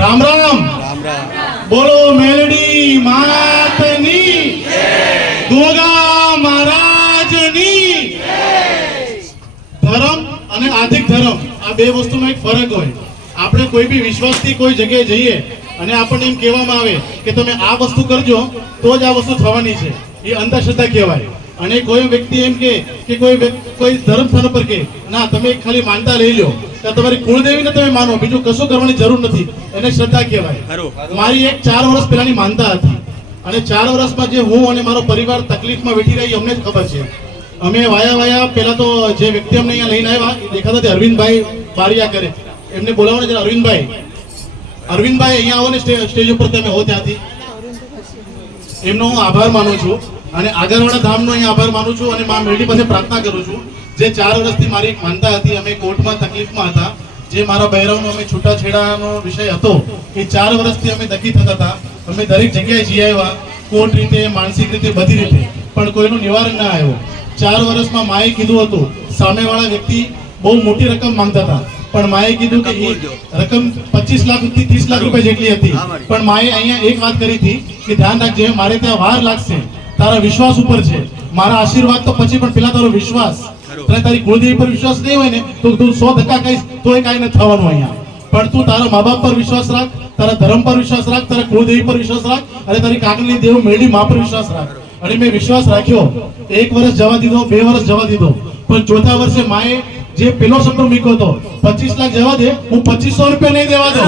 રામ રામ બોલો મેલડી માતની ગોગા મહારાજની ધર્મ અને આર્થિક ધર્મ આ બે વસ્તુમાં એક ફરક હોય. આપણે કોઈ બી વિશ્વાસથી કોઈ જગ્યાએ જઈએ અને આપણને એમ કહેવામાં આવે કે તમે આ વસ્તુ કરજો તો જ આ વસ્તુ થવાની છે, એ અંધશ્રદ્ધા કહેવાય. અને કોઈ વ્યક્તિ એમ કે કોઈ ધર્મ સ્થાન પર કે ના તમે ખાલી માનતા લઈ લો, તમારી કુળદેવીને તમે માનો, બીજું કશું કરવાની જરૂર નથી, એને શ્રદ્ધા કહેવાય. મારી એક 4 વર્ષ પહેલાની માનતા હતી અને 4 વર્ષમાં જે હું અને મારો પરિવાર તકલીફમાં વેઠી રહી અમને જ ખબર છે. અમે વાયા પેલા તો જે વ્યક્તિ અમને અહીંયા લઈને આવ્યા દેખાતા તે અરવિંદભાઈ બારિયા કરે, એમને બોલાવવાના જરા. અરવિંદભાઈ અહીંયા આવો ને સ્ટેજ ઉપર તમે હો ત્યાંથી. એમનો હું આભાર માનું છું અને આગળવાળા ધામનો અહીંયા આભાર માનું છું અને મા મેલડી પાસે પ્રાર્થના કરું છું. જે 4 વર્ષથી મારી એક માનતા હતી, અમે કોર્ટમાં તકલીફમાં હતા, જે મારા બહેરાઓનો અમે છૂટાછેડાનો વિષય હતો એ 4 વર્ષથી અમે દખી થતા હતા. અમે દરેક જગ્યાએ જઈ આવ્યા, કોર્ટ રીતે, માનસિક રીતે, બધી રીતે, પણ કોઈનું નિવારણ ના આવ્યું. 4 વર્ષમાં માએ કીધું હતું, સામેવાળા વ્યક્તિ બહુ મોટી રકમ માંગતા હતા, પણ માએ કીધું કે એ રકમ 25 લાખથી 30 લાખ રૂપિયા જેટલી હતી. પણ માએ અહીંયા એક વાત કરી હતી કે ધ્યાન રાખજે, મારે ત્યાં વાર લાગશે, તારા વિશ્વાસ ઉપર છે, મારા આશીર્વાદ તો પછી, પણ પેલા તારો વિશ્વાસ. તને તારી કુળદેવી પર વિશ્વાસ નહીં હોય ને તો તું 100% કહીશ તો એ કાંઈ નથી થવાનું અહીંયા. પણ તું તારા મા બાપ પર વિશ્વાસ રાખ, તારા ધર્મ પર વિશ્વાસ રાખ, તારા કુળદેવી પર વિશ્વાસ રાખ અને તારી કાકની દેવ મેલડી મા પર વિશ્વાસ રાખ. અને મેં વિશ્વાસ રાખ્યો. 1 વર્ષ જવા દીધો, 2 વર્ષ જવા દીધો, પણ 4થા વર્ષે માએ જે પેલો શબ્દ મૂક્યો હતો 25 લાખ જવા દે, હું 2500 રૂપિયા નહીં દેવા દઉં.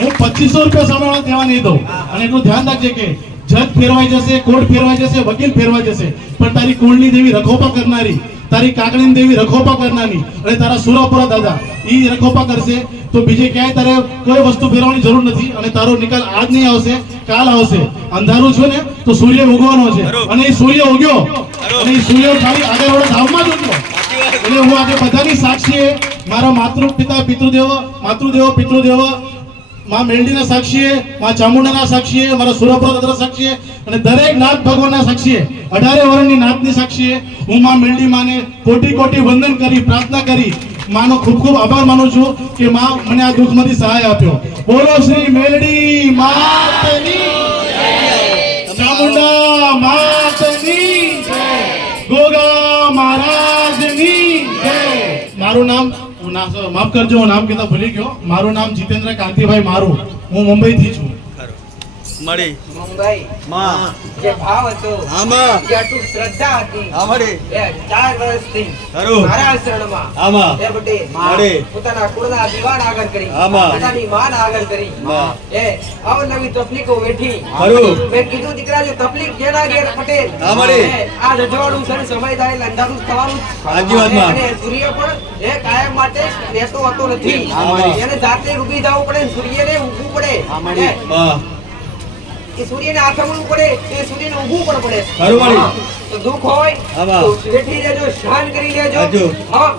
હું 2500 રૂપિયા સામેવાળા દેવા નહીં દઉં. અને એટલું ધ્યાન રાખજે કે જજ ફેરવાઈ જશે, કોર્ટ ફેરવાઈ જશે, વકીલ ફેરવાઈ જશે, પણ તારી કુળની દેવી રખોપા કરનારી, તારી કાકડીની દેવી રખોપા કરનારી અને તારા સુરાપુરા દાદા ઈ રખોપા કરશે. તો બીજે ક્યાંય તારે કોઈ વસ્તુ ફેરવવાની જરૂર નથી અને તારો નિકાલ આજ નહીં આવશે, કાલ આવશે. અંધારું છે ને તો સૂર્ય ઉગવાનો છે અને એ સૂર્ય ઉગ્યો અને એ સૂર્ય ખાલી આગળવાળા ધામમાં જ ઉગ્યો. એટલે હું આજે બધાની સાક્ષીએ, મારા માતૃદેવો પિતૃદેવો માં મેલડીના સાક્ષીએ, માં ચામુંડાના સાક્ષીએ, મારા સુરપુરા દાદાના સાક્ષીએ અને દરેક નાથ ભગવાનના સાક્ષીએ, 18 વર્ષની નાથની સાક્ષીએ હું માં મેલડી માને કોટી કોટી વંદન કરી, પ્રાર્થના કરી, માનો ખૂબ ખૂબ આભાર માનું છું કે માં મને આ દુઃખમાંથી સહાય આપ્યો. બોલો શ્રી મેલડી માતની જય, ચામુંડા માતની જય, ગોગા મહારાજની જય. મારું નામ, માફ કરજો હું નામ કહેતા ભૂલી ગયો, મારું નામ જીતેન્દ્ર કાંતિભાઈ મારું, હું મુંબઈથી છું. મળી મુંબઈ માં જે ભાવ હતો, આમાં જે અટૂટ શ્રદ્ધા હતી, આમડી એ 4 વર્ષથી ખરું મારા શરણમાં આમાં એ બટે મળી પોતાના કુળના દીવાન આગળ કરી, આમાં પોતાની માન આગળ કરી, માં એ અવનવી તકલીફો વેઠી. ખરું મેં કીધું દીકરા જે તકલીફ જેના ઘેર પટેલ આમડી આ રજવાડું છે, સમય થાય એટલે અંધારું થવાનું જ. સાચી વાત માં. અને સૂર્ય પણ એ કાયમ માટે રહેતો હોતો નથી, આમડી. એને જાતે ઊભી જવું પડે, સૂર્યને ઊભું પડે, આમડી માં એ સૂર્યને આથમવું પડે, એ સૂર્યને ઊભું પણ પડે. ખરું મળી. તો દુઃખ હોય આમાં. તો વેઠી લેજો, સહન કરી લેજો. હાજો. હા,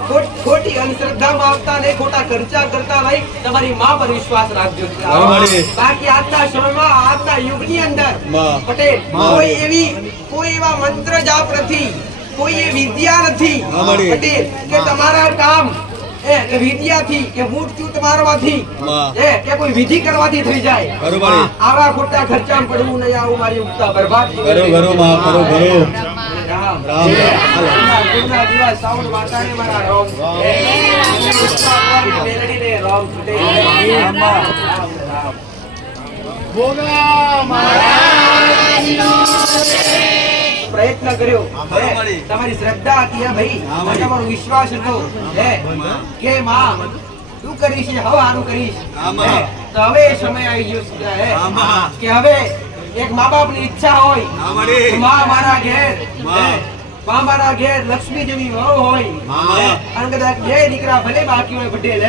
ખોટી અંધશ્રદ્ધામાં આવતા નહીં, ખોટા ખર્ચા કરતા નહીં, તમારી માં પર વિશ્વાસ રાખજો. ખરું મળી. બાકી આજના સમયમાં, આજના યુગની અંદર માં. પટેલ માં. કોઈ એવા મંત્ર જાપ નથી, કોઈ એ વિદ્યા નથી હા, મળી. પટેલ કે તમારા કામ કે વિદ્યાથી કે બૂટ ચૂટ મારવાથી કે કોઈ વિધિ કરવાથી થઈ જાય. બરોબર. આવા ખોટા ખર્ચામાં પડવું નહીં, આવું મારી ઉગતા બરબાદ કરો માં કરો કરો. રામ રામ. ગુરુના દિવસ સાઉન્ડ માતાને મારા રામ મેલડીને રામ પટેલ રામ. ગોગા મહારાજનો પ્રયત્ન કર્યો, તમારી શ્રદ્ધા હતી ભાઈ, તમારો વિશ્વાસ હતો કે માં તું કરીશ, હવે આનું કરીશ. તો હવે સમય આવી ગયો કે હવે એક મા બાપ ની ઈચ્છા હોય, માં મારા ઘેર લક્ષ્મી જેવી વહુ હોય અને કદાચ 2 દીકરા ભલે બાકી હોય પટેલ,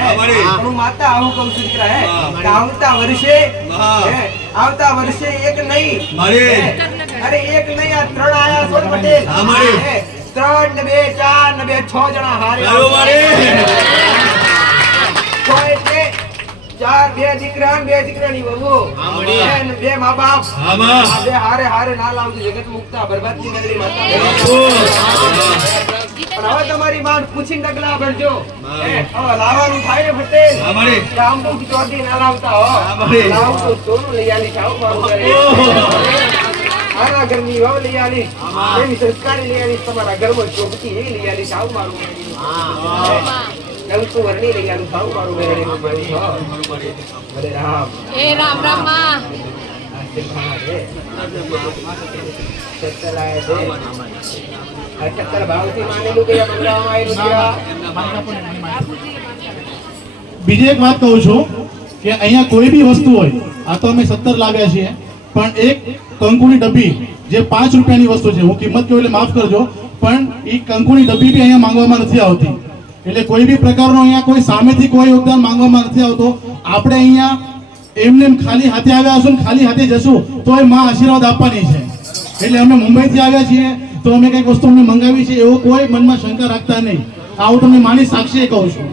હું માતા આવું કઉ છું દીકરા આવતા વર્ષે એક નહીં, અરે એક નહીં, આ 3 આયા છો પટેલ. 3 ને 2 4 ને 2 6 જણા હારે તો એટલે 4 2 દીકરા ને 2 દીકરાની વહુ અને 2 મા બાપ બે હારે ના લાવજો, જગત મુક્તા બરબાદ ની નગરી માતા. પણ હવે તમારી માં પૂછીને ડગલા ભરજો હવે લાવવાનું થાય ને પટેલ હા મારી ગામનું ચોથી ના લાવતા હો મારી લાવ તો સોનું લઈ આલી ચાવ મારું કરે આના ઘરની વાવ લઈ આલી એની સંસ્કારી લઈ આલી તમારા ઘરમાં ચોકતી એ લઈ આલી ચાવ મારું નવતું વર્ણી લઈ આલું ચાવ મારું કરે હરે રામ એ રામ રામ માં બીજી એક વાત કહું છું કે અહીંયા કોઈ બી વસ્તુ હોય, આ તો અમે 17 લાવ્યા છીએ, પણ એક કંકુની ડબ્બી જે 5 રૂપિયાની વસ્તુ છે, હું કિંમત કહું એટલે માફ કરજો, પણ એ કંકુની ડબ્બી બી અહીંયા માંગવામાં નથી આવતી. એટલે કોઈ બી પ્રકારનો અહીંયા કોઈ સામેથી કોઈ યોગદાન માંગવામાં નથી આવતો. આપણે અહીંયા એમને ખાલી હાથે આવ્યા હશું ને ખાલી હાથે જશું તો એ માં આશીર્વાદ આપવાની છે. એટલે અમે મુંબઈથી આવ્યા છીએ તો અમે કંઈક વસ્તુ અમને મંગાવી છે એવો કોઈ મનમાં શંકા રાખતા નહીં. આવું તમને માની સાક્ષીએ કહું છું.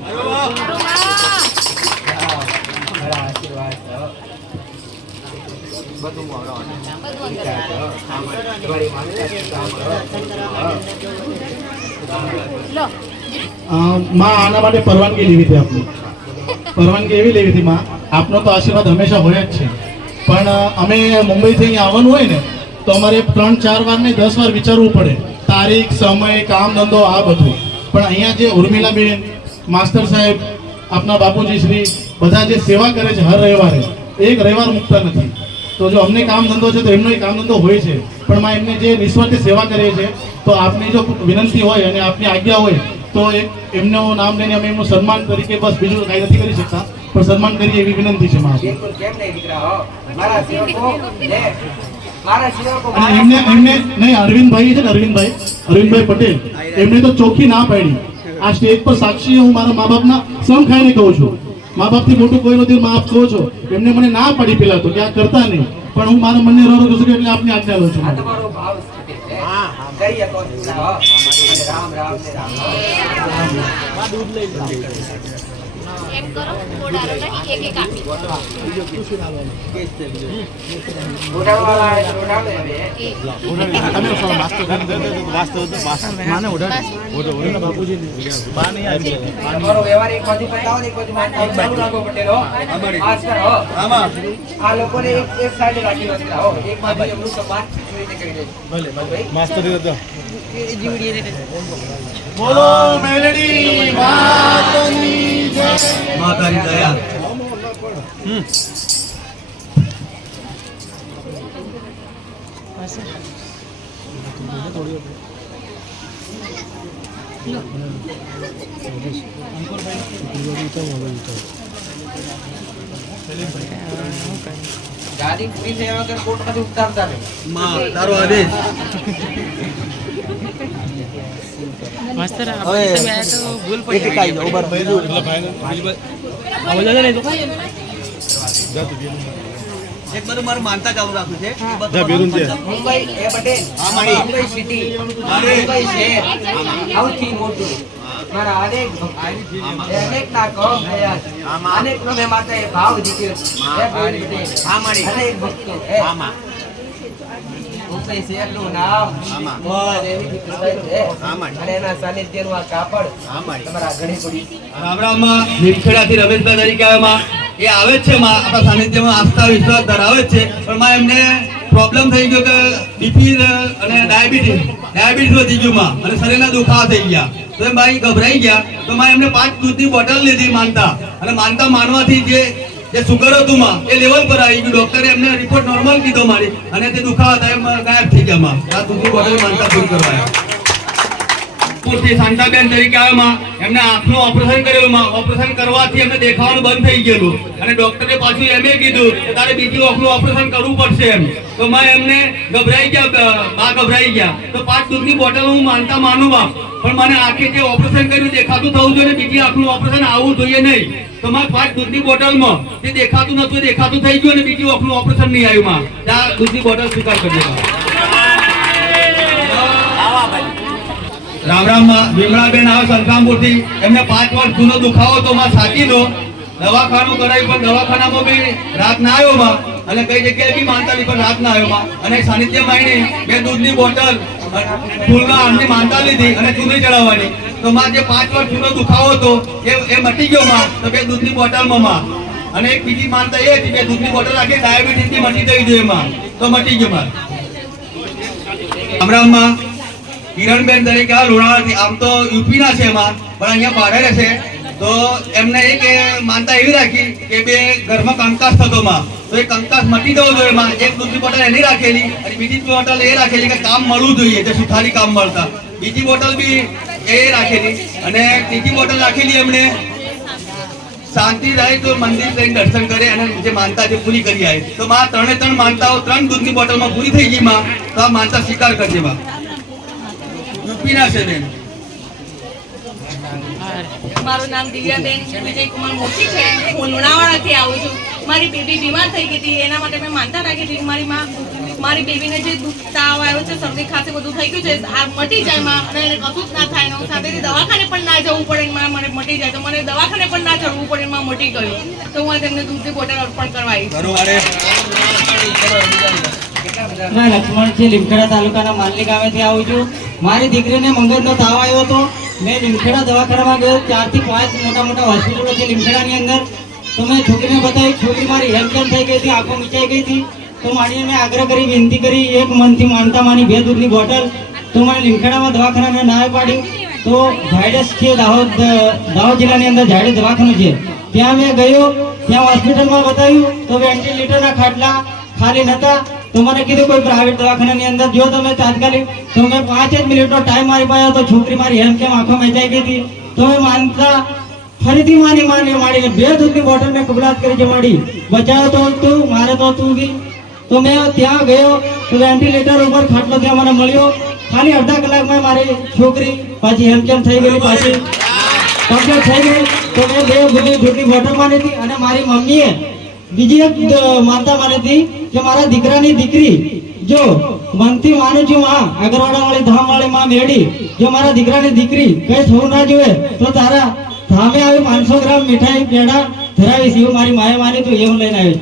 લો માં આના માટે પરવાનગી લેવી હતી આપની. પરવાનગી એવી લેવી હતી માં, આપનો તો આશીર્વાદ હંમેશા હોય જ છે, પણ અમે મુંબઈથી અહીંયા આવવાનું હોય ને તો અમારે 3-4 વાર ને 10 વાર વિચારવું પડે, તારીખ, સમય, કામ ધંધો આ બધું. પણ અહીંયા જે ઉર્મિલાબેન, માસ્ટર સાહેબ, આપના બાપુજી શ્રી બધા જે સેવા કરે છે હર રવિવારે, એક રવિવાર મૂકતા નથી. તો જો અમને કામ ધંધો છે તો એમનો કામ ધંધો હોય છે, પણ માં એમને જે નિસ્વાર્થી સેવા કરે છે, તો આપની જો વિનંતી હોય અને આપની આજ્ઞા હોય તો એમનું નામ લઈને અમે એમનું સન્માન તરીકે બસ બીજું કાંઈ નથી કરી શકતા, પણ સન્માન કરીએ એવી વિનંતી છે માં. બિલકુલ કેમ નહીં દીકરા હો મારા સેવકો લે મારા સેવકો અને એમને નહીં, અરવિંદભાઈ છે ને, અરવિંદભાઈ પટેલ, એમને તો ચોખ્ખી ના પાડી. આ સ્ટેજ પર સાક્ષી હું મારા મા બાપના સમ ખાઈને કહું છું, મા બાપથી મોટું કોઈ નથી, મા બાપ કહો છો, એમને મને ના પાડી પેલા તો કે આ કરતા નહીં, પણ હું મારા મનને રો છું એટલે આપની આજ્ઞા લઉં છું. આ તમારો ભાવ છે કહીએ તો દીકરા હો રામ રામ ને રામ એમ કરો થોડા નહીં એક એક આપી મોઢાવાળા એ મોઢાવે હવે તમારો વ્યવહાર એક બાજુ બતાવો ને એક બાજુ એક બાજુ રાખો પટેલ હો માસ્ટર હો આ લોકોને એક સાઈડે રાખી દીકરા હો એક બાજુ એમનું સન્માન એવી રીતે કરી દેજો બોલો મેલડી માતની જય. માતાની દયા. ગાડી પૂરી થયા વગર કોર્ટમાંથી ઉતારતા નહીં માં તારો આદેશ. માસ્ટર આપણે તમે આયા તો ભૂલ પડી ગઈ ઓવર એક બાજુ મારું માનતા ચાલુ રાખું છે. મુંબઈ એ પટેલ મુંબઈ સિટી મુંબઈ શહેર સૌથી મોટું મારા અનેક ના કહો ગયા છે. અનેક નો મેં માતા એ ભાવ જીત્યો છે. અનેક ભક્તો મુંબઈ શહેરનું નામ દેવી દીકરી છે અને એના સાનિધ્યનું આ કાપડ તમારા ઘણી પડી રામ રામ માં નીમખેડાથી રમેશભાઈ તરીકે આવ્યા. એ આવે જ છે માં, આપણા સાનિધ્યમાં આસ્થા વિશ્વાસ ધરાવે જ છે, પણ માં એમને પ્રોબ્લેમ થઈ ગયો કે બીપી અને ડાયાબિટીસ વધી ગયું માં, અને શરીરના દુખાવા થઈ ગયા. તો એમ ભાઈ ગભરાઈ ગયા, તો માં એમને 5 દૂધની બોટલ લીધી માનતા, અને માનતા માનવાથી જે સુગર હતું માં એ લેવલ પર આવી ગયું. ડોક્ટરે એમને રિપોર્ટ નોર્મલ કીધો મારી, અને તે દુખાવા થાય એમ ગાયબ થઈ ગયા માં. આ દૂધની બોટલ માનતા પૂરી કરવાયા. શાંતાબેન તરીકે આવ્યા, એમને આંખનું ઓપરેશન કરેલું માં. ઓપરેશન કરવાથી એમને દેખાવાનું બંધ થઈ ગયેલું, અને ડોક્ટરે પાછું એમ કીધું કે તારે બીજું આંખનું ઓપરેશન કરવું પડશે એમ. તો માં એમને ગભરાઈ ગયા. તો 5 દૂધની બોટલ હું માનતા માનું માં, પણ મને આંખે જે ઓપરેશન કર્યું દેખાતું થવું જોઈએ, બીજી આંખનું ઓપરેશન આવવું જોઈએ નહીં. તો માં 5 દૂધની બોટલમાં જે દેખાતું નતું દેખાતું થઈ ગયું, અને બીજું આંખનું ઓપરેશન નહીં આવ્યું માં. આ દૂધની બોટલ સ્વીકાર કરજો. રામ રામ માં વિમળાબેન આવે સંતરામપુરથી, એમને 5 વર્ષ જૂનો દુખાવો તો માં છાતીનો દવાખાનું કરાવી, પણ દવાખાનામાં બી રાત ના આવ્યો માં, અને કઈ જગ્યાએ બી માનતા પણ રાત ના આવ્યો માં. અને સાનિધ્યમાં આવીને 2 દૂધની બોટલ ફૂલના આમની માનતા લીધી અને ચૂંદડી ચડાવવાની. તો માં જે 5 વર્ષ જૂનો દુખાવો હતો એ મટી ગયો માં. તો બે દૂધની બોટલમાં માં. અને એક બીજી માનતા એ હતી કે દૂધની બોટલ રાખી ડાયાબિટીસ ની મટી જવી જોઈએ માં. તો મટી ગયો માં. અમરામાં કિરણબેન તરીકે આ લુણાવાડાથી, આમ તો યુપી ના છે એમાં, પણ અહીંયા ભાડે રહે છે. તો એમને એ કે માનતા એવી રાખી કે બે ઘરમાં કંકાસ થતો માં. તો એ કંકાસ મટી જવો જોઈએ માં. એક દૂધની બોટલ એની રાખેલી અને બીજી બોટલ એ રાખેલી કે કામ મળવું જોઈએ, જે સુથારી કામ મળતા. બીજી બોટલ બી એ રાખેલી અને ત્રીજી બોટલ રાખેલી એમને શાંતિ રહે તો મંદિર જઈને દર્શન કરે અને જે માનતા જે પૂરી કરી આવે. તો માં 3 માનતાઓ 3 દૂધની બોટલમાં પૂરી થઈ ગઈ માં. તો આ માનતા સ્વીકાર કરજે માં. યુપી ના છે બેન. મારું નામ દિવ્યાબેન વિજયકુમાર મોચી છે. હું લુણાવાડાથી આવું છું. મારી બેબી બીમાર થઈ ગઈ હતી, એના માટે મેં માનતા રાખી હતી મારી બેબીને જે તાવ આવ્યો છે, શરદી ખાંસી બધું થઈ ગયું છે, આ મટી જાય માં અને એને કશું જ ના થાય. હું સાથેથી દવાખાને પણ ના જવું પડે માં, મને મટી જાય. તો મને દવાખાને પણ ના જવું પડે માં, મટી ગયું. તો હું આ તેમને દૂધની બોટલ અર્પણ કરવા આવી છું. હું લક્ષ્મણ છે, લીમખેડા તાલુકાના માનલી ગામેથી આવું છું. મારી દીકરીને મગજનો તાવ આવ્યો હતો. મેં લીમખેડા દવાખાનામાં ગયો. 4 થી 5 મોટા હોસ્પિટલો છે લીમખેડાની અંદર. તો મેં છોકરીને બતાવી. છોકરી મારી હેલ્પચેન થઈ ગઈ હતી, આંખો મીચાઈ ગઈ હતી. તો મારીને મેં આગ્રહ કરી, વિનંતી કરી, 1 મનથી માનતા માની 2 દૂધની બોટલ. તો મને લીમખેડામાં દવાખાનાને ના પાડ્યું. તો ઝાયડસ છે દાહોદ જિલ્લાની અંદર ઝાયડસ દવાખાનું છે, ત્યાં મેં ગયો. ત્યાં હોસ્પિટલમાં બતાવ્યું તો વેન્ટિલેટરના ખાટલા ખાલી નહોતા. તો મને કીધું કોઈ પ્રાઇવેટ દવાખાનાની અંદર જો તમે તાત્કાલિક. તો મેં 5 જ મિનિટનો ટાઈમ મારી પાયો. તો છોકરી મારી હેમ કેમ આંખો મેચાઈ ગઈ હતી. તો મેં માનતા ફરીથી માનીને 2 દૂધની બોટલ મેં કબૂલાત કરી છે મારી. બચાવ તો તું, મારે તો તું બી. તો મેં ત્યાં ગયો તો વેન્ટિલેટર ઉપર ખાટલો ત્યાં મને મળ્યો. ખાલી અડધા કલાકમાં મારી છોકરી પાછી હેમકેમ થઈ ગઈ, પાછી કમ્પ્લીટ થઈ ગઈ. તો મેં 2 દૂધની બોટલ માની હતી. અને મારી મમ્મીએ બીજી એક માનતા માની હતી કે મારા દીકરાની દીકરી જો મનથી માનું છું માં, આગરવાડા વાળી ધામ વાળી માં મેળી, જો મારા દીકરાની દીકરી કઈ થવું ના જોઈએ તો તારા ધામે આવી 500 ગ્રામ મીઠાઈ પેડા ધરાવીશ. એવું મારી માએ માની તું, એવું લઈને આવી.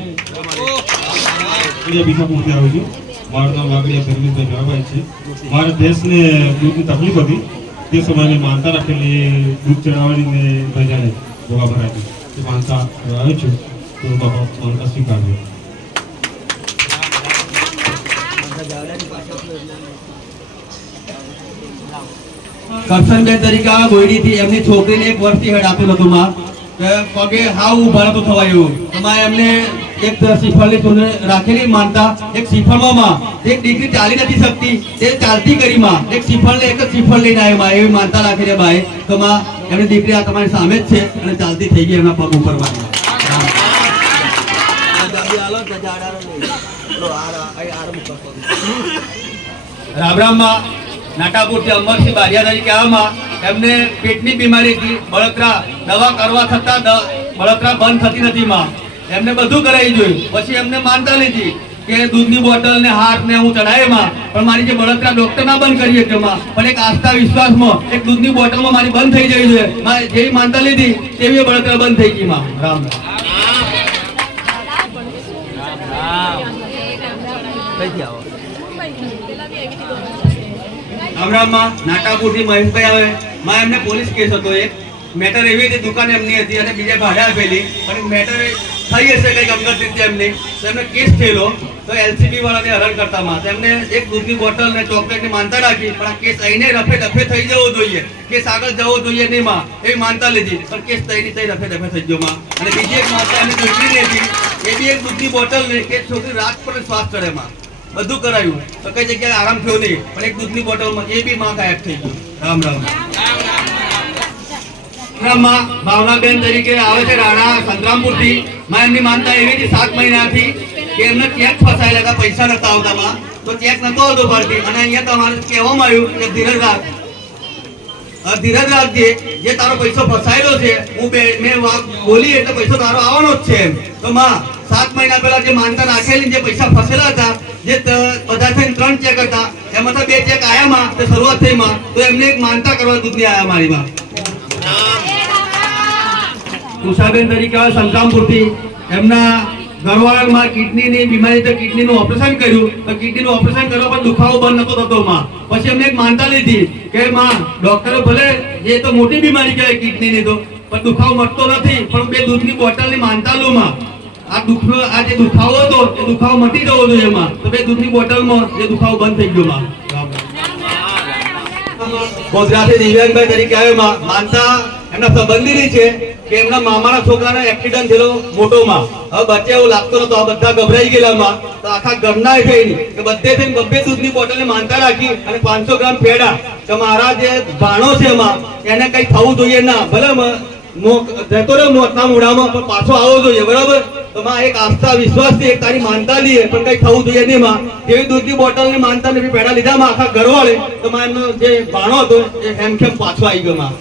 બીજાપુરથી આવું છું. મારું નામ વાગડિયા ધર્મેશભાઈ મેવાભાઈ છે. મારા દેશને દૂધની તકલીફ હતી. તે સમયે મેં માનતા રાખેલી દૂધ ચડાવવાની પ્રજાને દવા ભરાતી એ માનતા આવ્યો છું. તો બાબા માનતા સ્વીકારજો. કરશનબેન તરીકે આ બોયડીથી એમની છોકરીને 1 વર્ષથી હેડ આપેલું હતું માં. કે પગે હાવ ઉભા નતું થવાયું. તમારે એમને એક શ્રીફળની ચૂંટણી રાખેલી માનતા. એક શ્રીફળમાં એક દીકરી ચાલી નથી શકતી, તે ચાલતી કરી માં. એક શ્રીફળ એક જ શ્રીફળ લઈને આવ્યો માં, એવી માનતા રાખેલી ભાઈ. તો માં એમની દીકરી આ તમારી સામે જ છે અને ચાલતી થઈ ગઈ એમના પગ ઉપરવાની. રામરામમાં નાટાપુરથી અમરસિંહ બારિયા તરીકે આવામાં એમને પેટની બીમારી હતી. બળતરા દવા કરવા છતાં બળતરા બંધ થતી નથી માં. એમને બધું કરાવી જોયું. પછી એમને માનતા લીધી કે દૂધની બોટલ ને હાથ ને હું ચડાવે માં, પણ મારી જે બળતરા ડોક્ટર ના બંધ કરી શકે માં, પણ એક આસ્થા વિશ્વાસમાં એક દૂધની બોટલમાં મારી બંધ થઈ જવી જોઈએ. જેવી માનતા લીધી તેવી બળતરા બંધ થઈ ગઈ માં. રામ રામરામમાં નાટાપુરથી મહેશભાઈ આવે માં. એમને પોલીસ કેસ હતો. એક મેટર એવી હતી, દુકાન એમની હતી અને બીજા ભાડે આપેલી, પણ મેટર થઈ હશે કઈક અંગત રીતે એમની. તો એમને કેસ થયેલો. તો એલસીબી વાળાને હરણ કરતા માં એમને એક દૂધની બોટલ ને ચોકલેટની માનતા રાખી. પણ આ કેસ અહીંને રફે દફે થઈ જવો જોઈએ, કેસ આગળ જવો જોઈએ નહીં માં, એવી માનતા લીધી. પણ કેસ તઈની તઈ રફે દફે થઈ ગયો માં. અને બીજી એક માનતા એમની દીકરીની હતી, એ બી એક દૂધની બોટલ ને કે છોકરી રાત પર શ્વાસ ચડે માં. બધું કરાયું તો કઈ જગ્યાએ આરામ થયો નહીં, પણ એક દૂધની બોટલમાં એ બી માં ગાયબ થઈ ગયું. રામ રામ. માં ભાવનાબેન તરીકે આવે છે રાણા સંતરામપુરથી માં. એમની માનતા એવી હતી 7 મહિનાથી કે એમને ચેક ફસાયેલા હતા, પૈસા નતા આવતા માં. તો ચેક નતો આવતો ભરતી અને અહીંયા તમારે કહેવામાં આવ્યું કે ધીરજ રાખજે, જે તારો પૈસો ફસાયેલો છે મેં બોલી એટલે પૈસો તારો આવવાનો જ છે. તો માં 7 મહિના પહેલા જે માનતા રાખેલી, જે પૈસા ફસેલા હતા, જે બધા થઈને 3 ચેક હતા, એમાં તો 2 ચેક આયા માં. તો શરૂઆત થઈ માં. તો એમને એક માનતા કરવા દૂધની આયા મારી માં. ઉષાબેન તરીકે સંતરામપુરથી એમના ઘરવાળા મારા કિડનીની બીમારી તો કિડનીનું ઓપરેશન કર્યું તો કિડનીનું ઓપરેશન કરવા પછી દુખાવો બંધ નતો થતો માં. પછી એમને એક માનતા લીધી કે માં ડોક્ટરે ભલે એ તો મોટી બીમારી કહેવાય કિડનીની તો પણ દુખાવો મટતો નથી પણ 2 દૂધની બોટલની માનતા લો માં. આ જે દુખાવો હતો એ દુખાવો મટી જવો જોઈએ માં. તો 2 દૂધની બોટલમાં એ દુખાવો બંધ થઈ ગયો માં. ગોધરાથી દિવ્યાંગભાઈ તરીકે આવ્યો માં. માનતા એમના સંબંધીની છે કે એમના મામાના છોકરાનો એક્સિડન્ટ થયેલો મોટો માં. હવે બચ્ચે એવું લાગતો નતો, આ બધા ગભરાઈ ગયેલા માં. તો આખા ઘરના થઈ કે બધે થઈને 2 દૂધની બોટલની માનતા રાખી અને 500 ગ્રામ પેડા કે મારા જે ભાણો છે માં એને કઈ થવું જોઈએ ના, ભલે જતો રહ્યો મોતના મૂળામાં પણ પાછો આવવો જોઈએ, બરાબર. તો માં એક આસ્થા વિશ્વાસથી એક તારી માનતા લઈએ પણ કઈ થવું જોઈએ નહીં માં. એવી દૂધની બોટલની માનતા ને પેડા લીધા માં આખા ઘરવાળે. તો માં એમનો જે ભાણો હતો એ હેમખેમ પાછો આવી ગયો માં.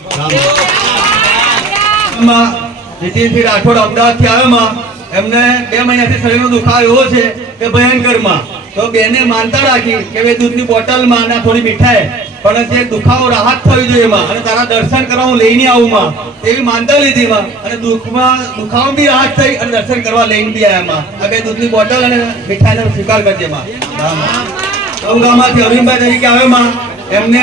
નીતિનથી રાઠોડ અમદાવાદથી આવ્યો માં. એમને 2 મહિનાથી શરીરનો દુખાવો એવો છે કે ભયંકર માં. તો બેને માનતા રાખી કે 2 દૂધની બોટલમાં અને થોડી મીઠાઈ પણ જે દુખાવો રાહત થવી જોઈએ માં અને તારા દર્શન કરવા હું લઈને આવું માં એવી માનતા લીધી માં. અને દુખાવો બી રાહત થઈ અને દર્શન કરવા લઈને બી આવ્યા માં. આ 2 દૂધની બોટલ અને મીઠાઈનો સ્વીકાર કરજે માં. ગામમાંથી અરવિંદભાઈ તરીકે આવ્યો માં. એમને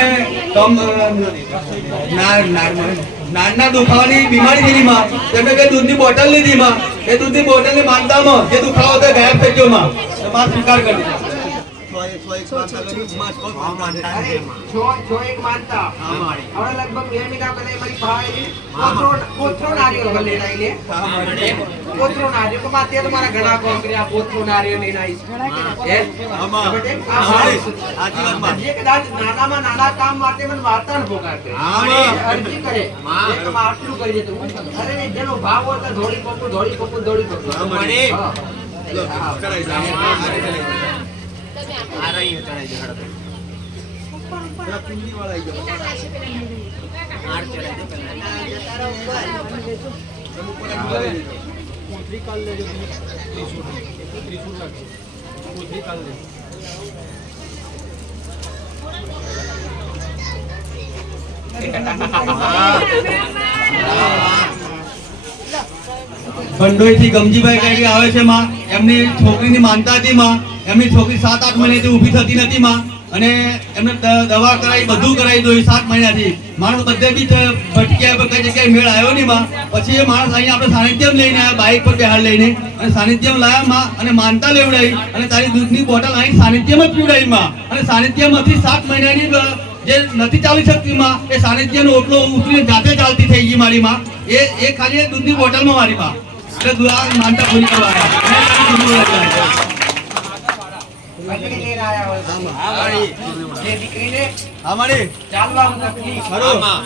નાના દુખાવાની બીમારી થયેલી માં. તેમને 2 દૂધની બોટલ લીધી માં. એ દૂધની બોટલની માનતામાં જે દુખાવો હતો ગાયબ થઈ ગયો માં. તમારો સ્વીકાર કરી દીધો. જો એક માનતા હવે લગભગ 2 મહિના પહેલા મારી ભાઈ પોથરો નારિયેળ લઈને આવીને પોથરો નારિયેળ તો માતે તમારા ઘણા કોમ કર્યા. પોથરો નારિયેળ લઈને આવી જે કદાચ નાનામાં નાના કામ માટે મને વાર્તા ન ભોગાડે અરજી કરે આટલું કરી દેતું. અરે જેનો ભાવ હોય તો ધોળી પપ્પુ ભંડોઈથી ગમજીભાઈ કઈ આવે છે માં. એમની છોકરીની માનતા હતી માં. એમની છોકરી 7-8 મહિનાથી ઊભી થતી નથી માં. અને એમને દવા કરાવી બધું કરાવી દોઈ 7 મહિનાથી. માણસ બધે બી ભટક્યા કઈ જગ્યાએ મેળ આવ્યો નહીં માં. પછી એ માણસ અહીંયા આપણે સાનિધ્યમ લઈને આવ્યા, બાઇક પર બેહાડ લઈને અને સાનિધ્યમ લાયા માં અને માનતા લેવડાવી અને તારી દૂધની બોટલ અહીં સાનિધ્યમ જ પીવડાવી માં. અને સાનિધ્યમમાંથી 7 મહિનાની જે નથી ચાલી શકતી માં એ સાનિધ્યનો ઓટલો ઉતરીને જાતે ચાલતી થઈ ગઈ મારી માં. એ ખાલી દૂધની બોટલમાં મારી માં. એટલે માનતા પૂરી કરવા ચાલવાનું તકલીફ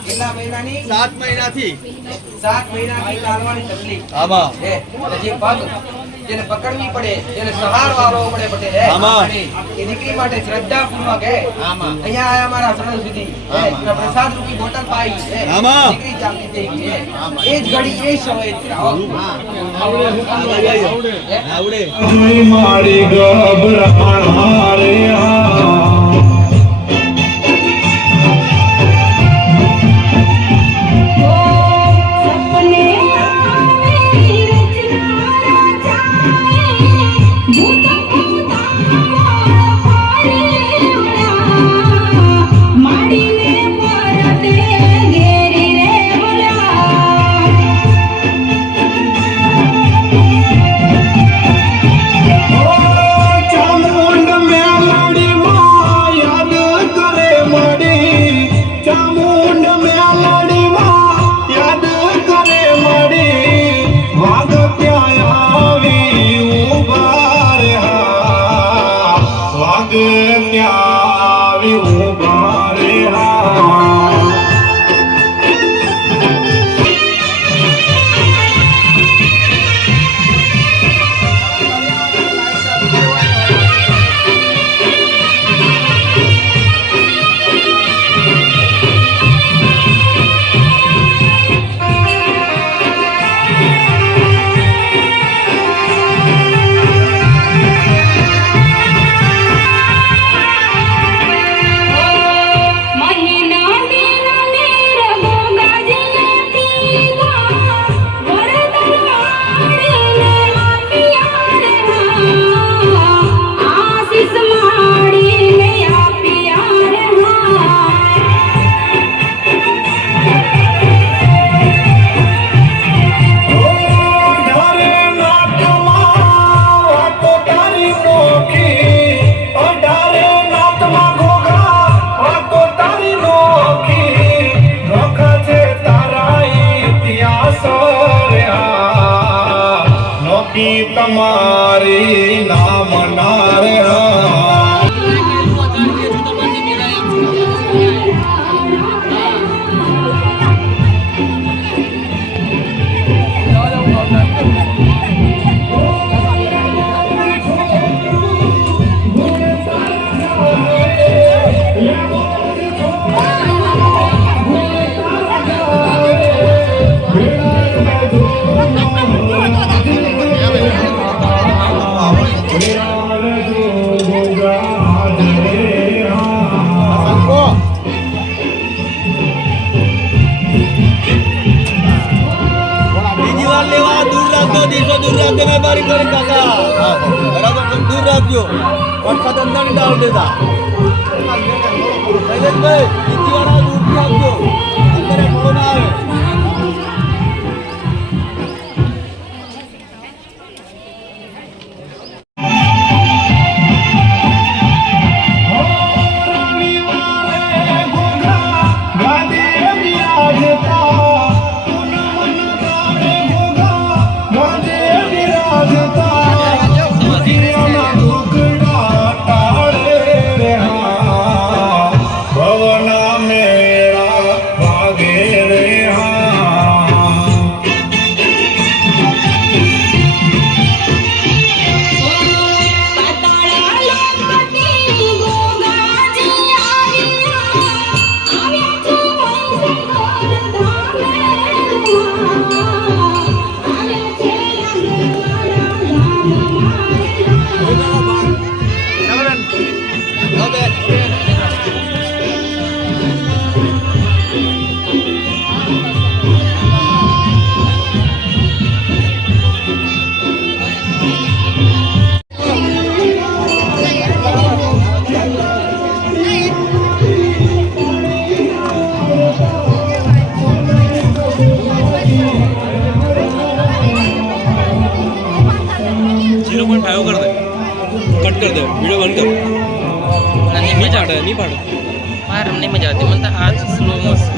કેટલા મહિનાની? 7 મહિનાથી 7 મહિનાથી ચાલવાની તકલીફ. જે પગ જેને પકડવી પડે જેને સહારો આપવો પડે પટેલ એ દીકરી માટે શ્રદ્ધાપૂર્વક અહીંયા આયા મારા સરળ સુધી પ્રસાદ રૂપી બોટલ પાઈ દીકરી ચાલતી થઈ ગઈ. એ જ ઘડી એ સમય આવડે મારી ગભરાણા રે ભક્તિ તમારી નામ નારે હા બીજી વાર લેવા દૂર રાખજો, દીસો દૂર રાખજો, મહેરબાની કરી કાકા. બરાબર દૂર રાખજો, વરસાદ અંદર નહીં ડાળ દેતા. શૈલેષભાઈ, બીજી વાર આ દૂરથી રાખજો, અંદર થોડો ના આવે. ભવના મેરા ભાગે રે હા नहीं मजा आती मतलब आज स्लो मोशन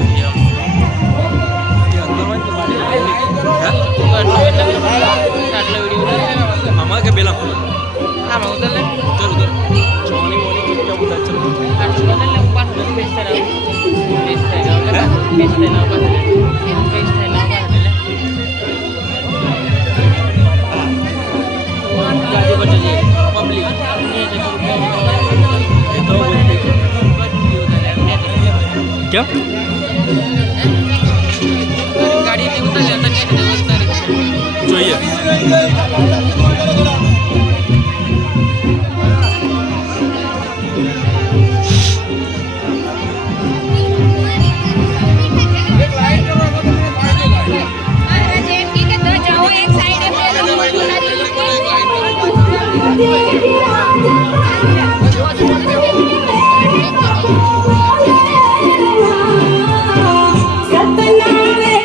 मामा के बेला हाँ मैं उधर ले उधर उधर छोनी मोनी क्या उधर चल उधर ले ऊपर बेचते रहो बेचते ना ऊपर बेचते ना गाड़ी पर चलिए पब्लिक क्या गाड़ी नहीं उतर जाता नहीं જોઈએ जाओ एक साइड है